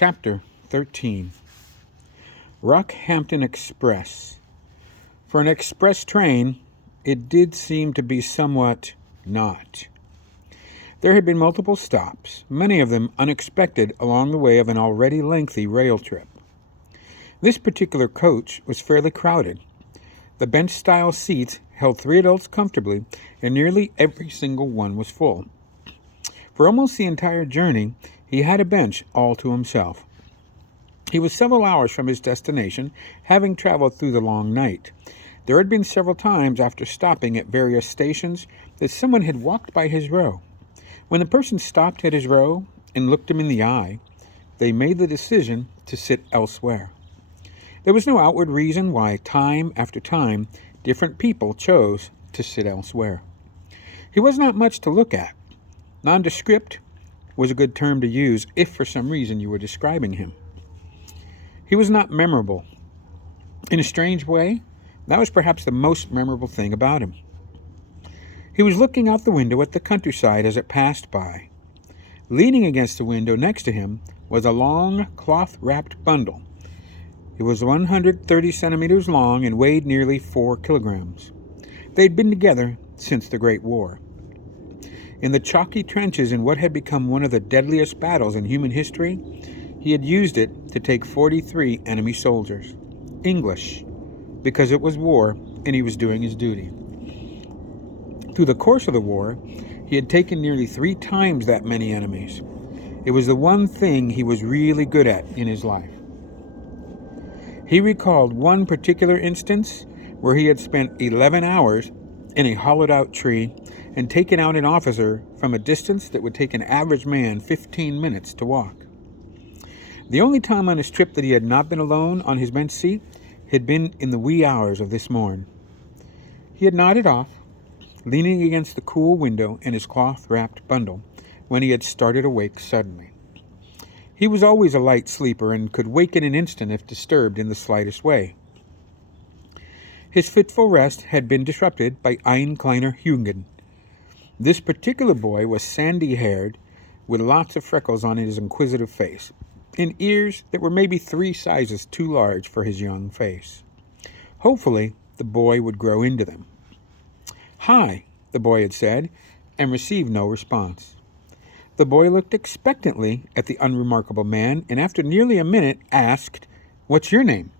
Chapter 13. Rockhampton Express. For an express train, it did seem to be somewhat not. There had been multiple stops, many of them unexpected along the way of an already lengthy rail trip. This particular coach was fairly crowded. The bench-style seats held 3 adults comfortably, and nearly every single one was full. For almost the entire journey, he had a bench all to himself. He was several hours from his destination, having traveled through the long night. There had been several times after stopping at various stations that someone had walked by his row. When the person stopped at his row and looked him in the eye, they made the decision to sit elsewhere. There was no outward reason why time after time different people chose to sit elsewhere. He was not much to look at. Nondescript was a good term to use if for some reason you were describing him. He was not memorable. In a strange way, that was perhaps the most memorable thing about him. He was looking out the window at the countryside as it passed by. Leaning against the window next to him was a long cloth-wrapped bundle. It was 130 centimeters long and weighed nearly 4 kilograms. They'd been together since the Great War. In the chalky trenches in what had become one of the deadliest battles in human history, he had used it to take 43 enemy soldiers. English, because it was war and he was doing his duty. Through the course of the war, he had taken nearly 3 times that many enemies. It was the one thing he was really good at in his life. He recalled one particular instance where he had spent 11 hours in a hollowed-out tree and taken out an officer from a distance that would take an average man 15 minutes to walk. The only time on his trip that he had not been alone on his bench seat had been in the wee hours of this morn. He had nodded off, leaning against the cool window in his cloth-wrapped bundle, when he had started awake suddenly. He was always a light sleeper and could wake in an instant if disturbed in the slightest way. His fitful rest had been disrupted by Ein kleiner Jungen. This particular boy was sandy-haired, with lots of freckles on his inquisitive face, and ears that were maybe 3 sizes too large for his young face. Hopefully, the boy would grow into them. "Hi," the boy had said, and received no response. The boy looked expectantly at the unremarkable man, and after nearly a minute asked, "What's your name?"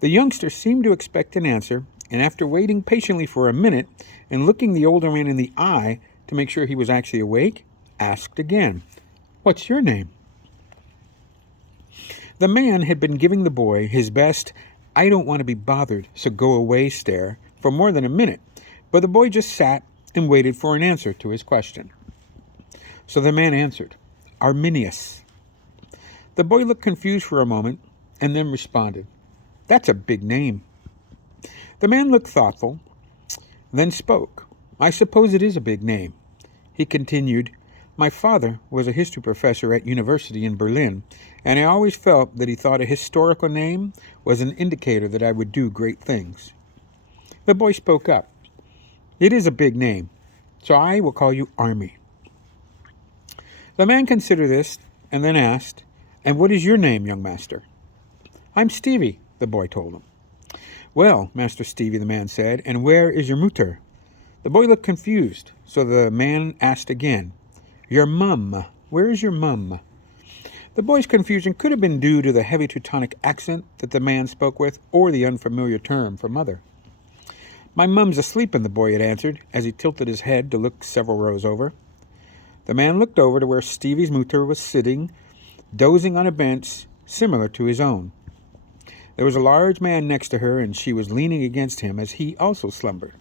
The youngster seemed to expect an answer, and after waiting patiently for a minute and looking the older man in the eye to make sure he was actually awake, asked again, "What's your name?" The man had been giving the boy his best "I don't want to be bothered, so go away" stare for more than a minute, but the boy just sat and waited for an answer to his question. So the man answered, "Arminius." The boy looked confused for a moment and then responded, "That's a big name." The man looked thoughtful, then spoke. "I suppose it is a big name." He continued, "My father was a history professor at university in Berlin, and I always felt that he thought a historical name was an indicator that I would do great things." The boy spoke up. "It is a big name, so I will call you Army." The man considered this and then asked, "And what is your name, young master?" "I'm Stevie," the boy told him. "Well, Master Stevie," the man said, "and where is your mutter?" The boy looked confused, so the man asked again, "Your mum, where is your mum?" The boy's confusion could have been due to the heavy Teutonic accent that the man spoke with, or the unfamiliar term for mother. "My mum's asleep," the boy had answered, as he tilted his head to look several rows over. The man looked over to where Stevie's mutter was sitting, dozing on a bench similar to his own. There was a large man next to her, and she was leaning against him as he also slumbered.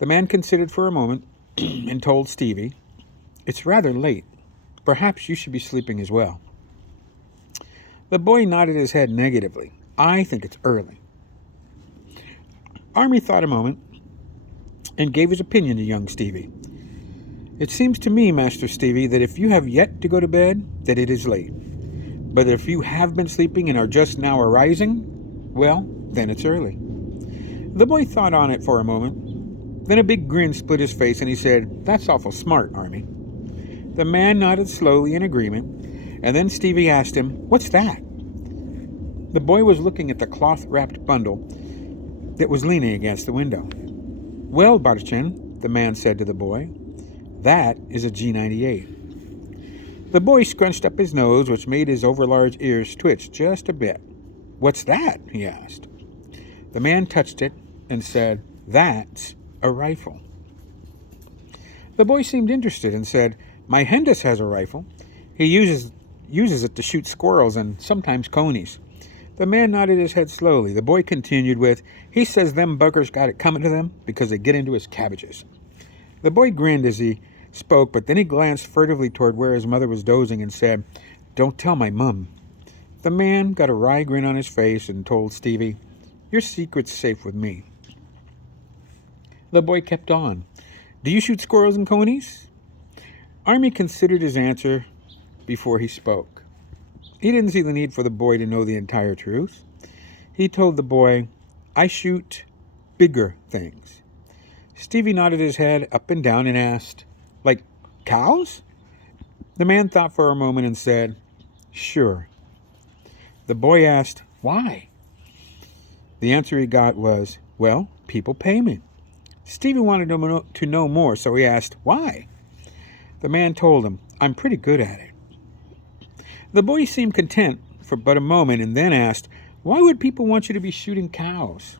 The man considered for a moment and told Stevie, "It's rather late. Perhaps you should be sleeping as well." The boy nodded his head negatively. "I think it's early." Army thought a moment and gave his opinion to young Stevie. "It seems to me, Master Stevie, that if you have yet to go to bed, that it is late. But if you have been sleeping and are just now arising, well, then it's early." The boy thought on it for a moment. Then a big grin split his face and he said, "That's awful smart, Army." The man nodded slowly in agreement, And then Stevie asked him, "What's that?" The boy was looking at the cloth-wrapped bundle that was leaning against the window. "Well, Barchin," the man said to the boy, "that is a G98. The boy scrunched up his nose, which made his overlarge ears twitch just a bit. "What's that?" he asked. The man touched it and said, "That's a rifle." The boy seemed interested and said, "My Hendis has a rifle. He uses it to shoot squirrels and sometimes conies." The man nodded his head slowly. The boy continued with, "He says them buggers got it coming to them because they get into his cabbages." The boy grinned as he spoke, but then he glanced furtively toward where his mother was dozing and said, "Don't tell my mum." The man got a wry grin on his face and told Stevie, "Your secret's safe with me." The boy kept on. "Do you shoot squirrels and conies?" Army considered his answer before he spoke. He didn't see the need for the boy to know the entire truth. He told the boy, "I shoot bigger things." Stevie nodded his head up and down and asked, "Like cows?" The man thought for a moment and said, "Sure." The boy asked, "Why?" The answer he got was, "Well, people pay me." Stevie wanted to know more, so he asked, "Why?" The man told him, "I'm pretty good at it." The boy seemed content for but a moment and then asked, "Why would people want you to be shooting cows?"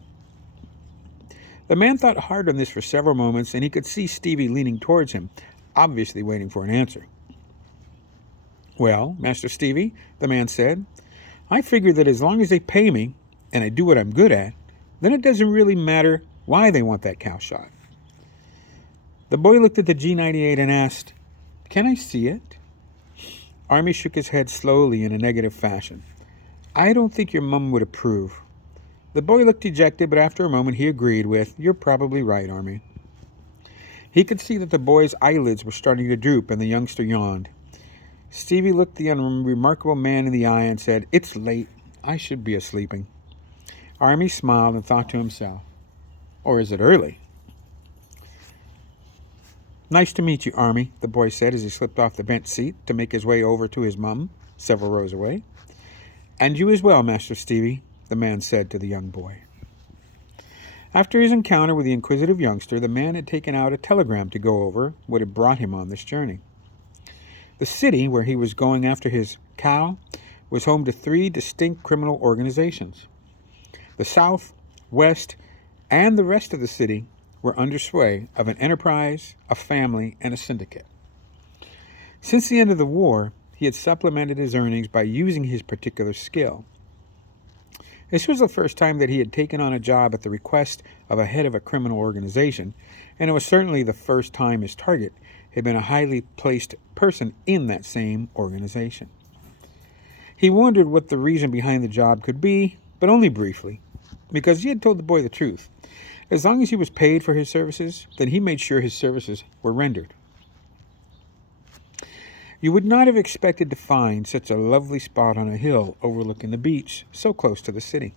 The man thought hard on this for several moments, and he could see Stevie leaning towards him, obviously waiting for an answer. "Well, Master Stevie," the man said, "I figure that as long as they pay me, and I do what I'm good at, then it doesn't really matter why they want that cow shot." The boy looked at the G98 and asked, "Can I see it?" Army shook his head slowly in a negative fashion. "I don't think your mum would approve." The boy looked dejected, but after a moment he agreed with, "You're probably right, Army." He could see that the boy's eyelids were starting to droop, and the youngster yawned. Stevie looked the unremarkable man in the eye and said, "It's late. I should be asleeping." Army smiled and thought to himself, "Or is it early?" "Nice to meet you, Army," the boy said as he slipped off the bench seat to make his way over to his mum, several rows away. "And you as well, Master Stevie," the man said to the young boy. After his encounter with the inquisitive youngster, the man had taken out a telegram to go over what had brought him on this journey. The city where he was going after his cow was home to 3 distinct criminal organizations. The South, West, and the rest of the city were under sway of an enterprise, a family, and a syndicate. Since the end of the war, he had supplemented his earnings by using his particular skill. This was the first time that he had taken on a job at the request of a head of a criminal organization, and it was certainly the first time his target had been a highly placed person in that same organization. He wondered what the reason behind the job could be, but only briefly, because he had told the boy the truth. As long as he was paid for his services, then he made sure his services were rendered. You would not have expected to find such a lovely spot on a hill overlooking the beach, so close to the city.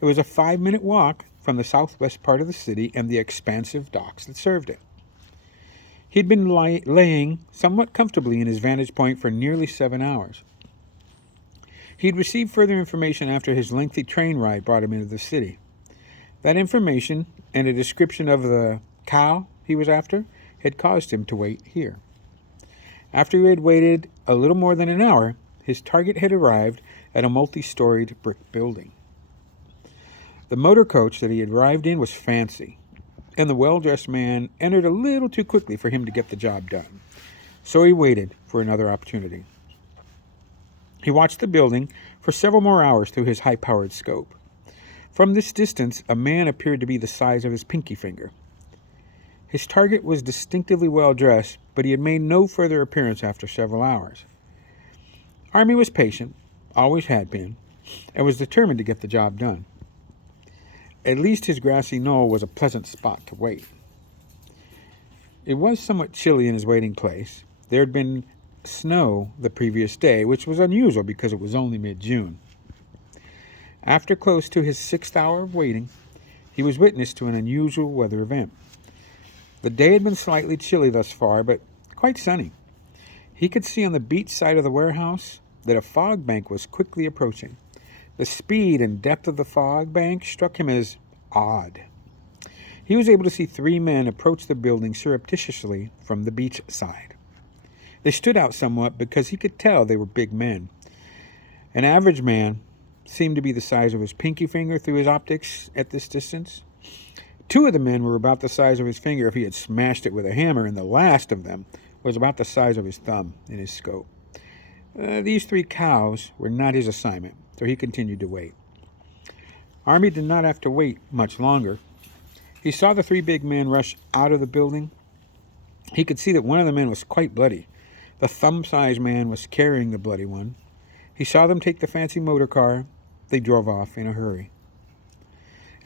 It was a 5-minute walk from the southwest part of the city and the expansive docks that served it. He'd been laying somewhat comfortably in his vantage point for nearly 7 hours. He'd received further information after his lengthy train ride brought him into the city. That information and a description of the cow he was after had caused him to wait here. After he had waited a little more than an hour, his target had arrived at a multi-storied brick building. The motor coach that he had arrived in was fancy, and the well-dressed man entered a little too quickly for him to get the job done. So he waited for another opportunity. He watched the building for several more hours through his high-powered scope. From this distance, a man appeared to be the size of his pinky finger. His target was distinctively well-dressed, but he had made no further appearance after several hours. Army was patient, always had been, and was determined to get the job done. At least his grassy knoll was a pleasant spot to wait. It was somewhat chilly in his waiting place. There had been snow the previous day, which was unusual because it was only mid-June. After close to his 6th hour of waiting, he was witness to an unusual weather event. The day had been slightly chilly thus far, but quite sunny. He could see on the beach side of the warehouse that a fog bank was quickly approaching. The speed and depth of the fog bank struck him as odd. He was able to see 3 men approach the building surreptitiously from the beach side. They stood out somewhat because he could tell they were big men. An average man seemed to be the size of his pinky finger through his optics at this distance. 2 of the men were about the size of his finger if he had smashed it with a hammer, and the last of them was about the size of his thumb in his scope. These 3 cows were not his assignment, so he continued to wait. Army did not have to wait much longer. He saw the 3 big men rush out of the building. He could see that one of the men was quite bloody. The thumb-sized man was carrying the bloody one. He saw them take the fancy motor car. They drove off in a hurry.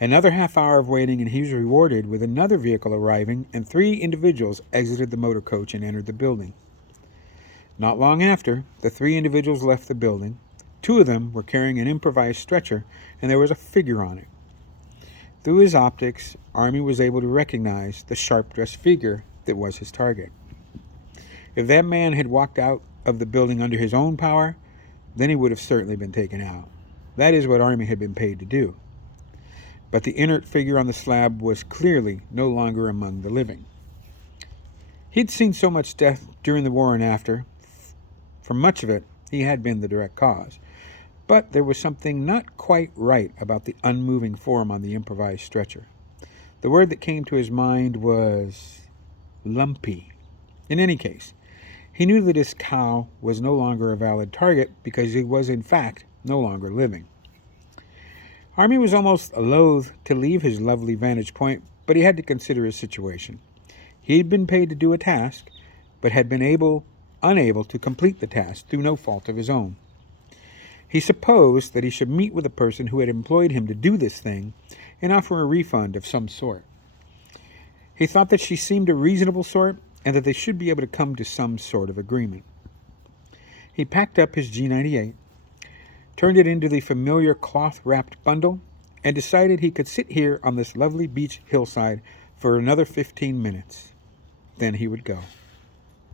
Another half hour of waiting, and he was rewarded with another vehicle arriving, and 3 individuals exited the motor coach and entered the building. Not long after, the 3 individuals left the building. 2 of them were carrying an improvised stretcher, and there was a figure on it. Through his optics, Army was able to recognize the sharp-dressed figure that was his target. If that man had walked out of the building under his own power, then he would have certainly been taken out. That is what Army had been paid to do. But the inert figure on the slab was clearly no longer among the living. He'd seen so much death during the war and after. For much of it, he had been the direct cause. But there was something not quite right about the unmoving form on the improvised stretcher. The word that came to his mind was lumpy. In any case, he knew that his cow was no longer a valid target because he was, in fact, no longer living. Army was almost loath to leave his lovely vantage point, but he had to consider his situation. He had been paid to do a task, but had been unable to complete the task through no fault of his own. He supposed that he should meet with a person who had employed him to do this thing and offer a refund of some sort. He thought that she seemed a reasonable sort and that they should be able to come to some sort of agreement. He packed up his G98, turned it into the familiar cloth-wrapped bundle, and decided he could sit here on this lovely beach hillside for another 15 minutes. Then he would go.